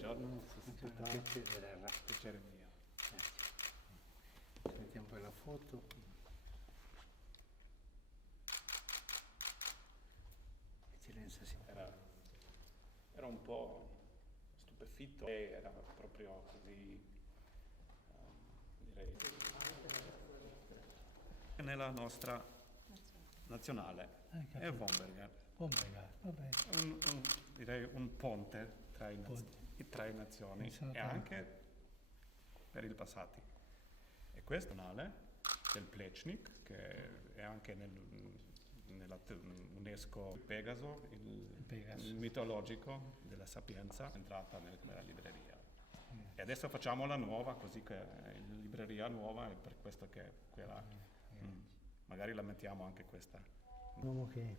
Buongiorno. Piacere mio. Mettiamo poi la foto. Eccellenza, sì. Era un po' stupefitto e era proprio così, direi, nella nostra nazionale. È Vombergar. Vombergar, vabbè. Direi un ponte tra le nazioni e anche per il passati. E questo è il canale del Plečnik, che è anche nella UNESCO Pegaso, il mitologico della sapienza, entrata nella libreria. E adesso facciamo la nuova, così che la libreria nuova è per questo che quella, magari la mettiamo anche questa. Un uomo che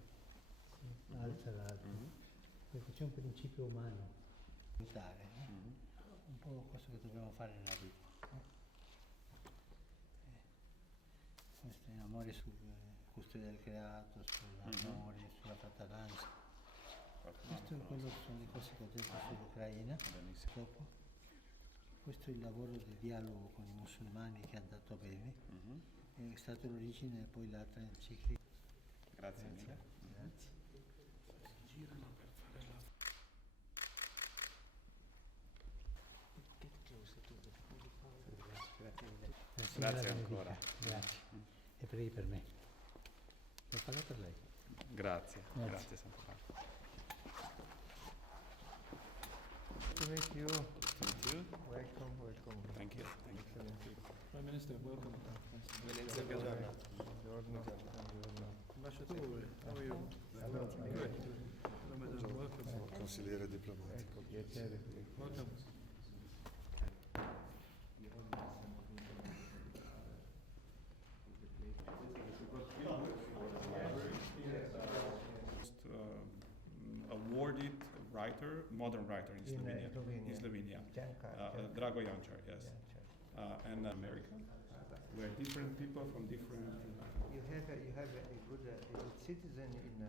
si alza l'altro, perché c'è un principio umano, aiutare, un po' questo che dobbiamo fare nella vita. Questo è amore sul custodia del creato, sull'amore, sulla fratellanza. Questo è quello che sono le cose che ho detto sull'Ucraina. Dopo. Questo è il lavoro di dialogo con i musulmani che è andato bene. È stata l'origine e poi l'altra enciclica. Grazie mille. Grazie. Girano per fare la... Grazie ancora. Grazie. E preghi per me. Lo farò per lei. Grazie. Grazie Santa Paolo. To meet you. Thank you. Welcome. Thank you. Prime Minister, welcome. Buongiorno. Ambassador, how are you? Good. Ramadan, welcome. Consigliere diplomatico. Piacere. Welcome. Most awarded writer, modern writer in Slovenia. In Slovenia. Drago Jančar, yes. And America, where different people from different... You have a good citizen in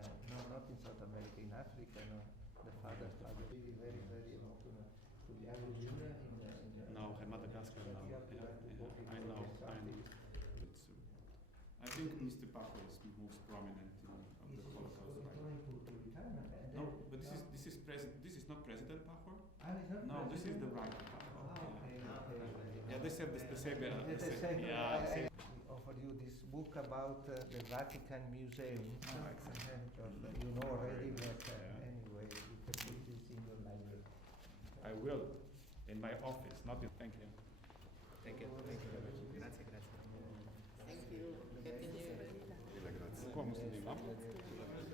not in South America, in Africa, no? The father, really very important to the Aborigine in No, in Madagascar, no. Yeah, I know. I think Mr. Paco is most prominent of the Holocaust. Right? No, but this is not President Pahor. No, this is the right Pahor. Yeah, they said the same. Yeah. Offer you this book about the Vatican Museum. Oh, exactly. You know already, but anyway, you can put this in your library. I will, in my office, not in... Thank you. Thank you. Grazie. Thank you. Happy New Year. Grazie. Come si dice?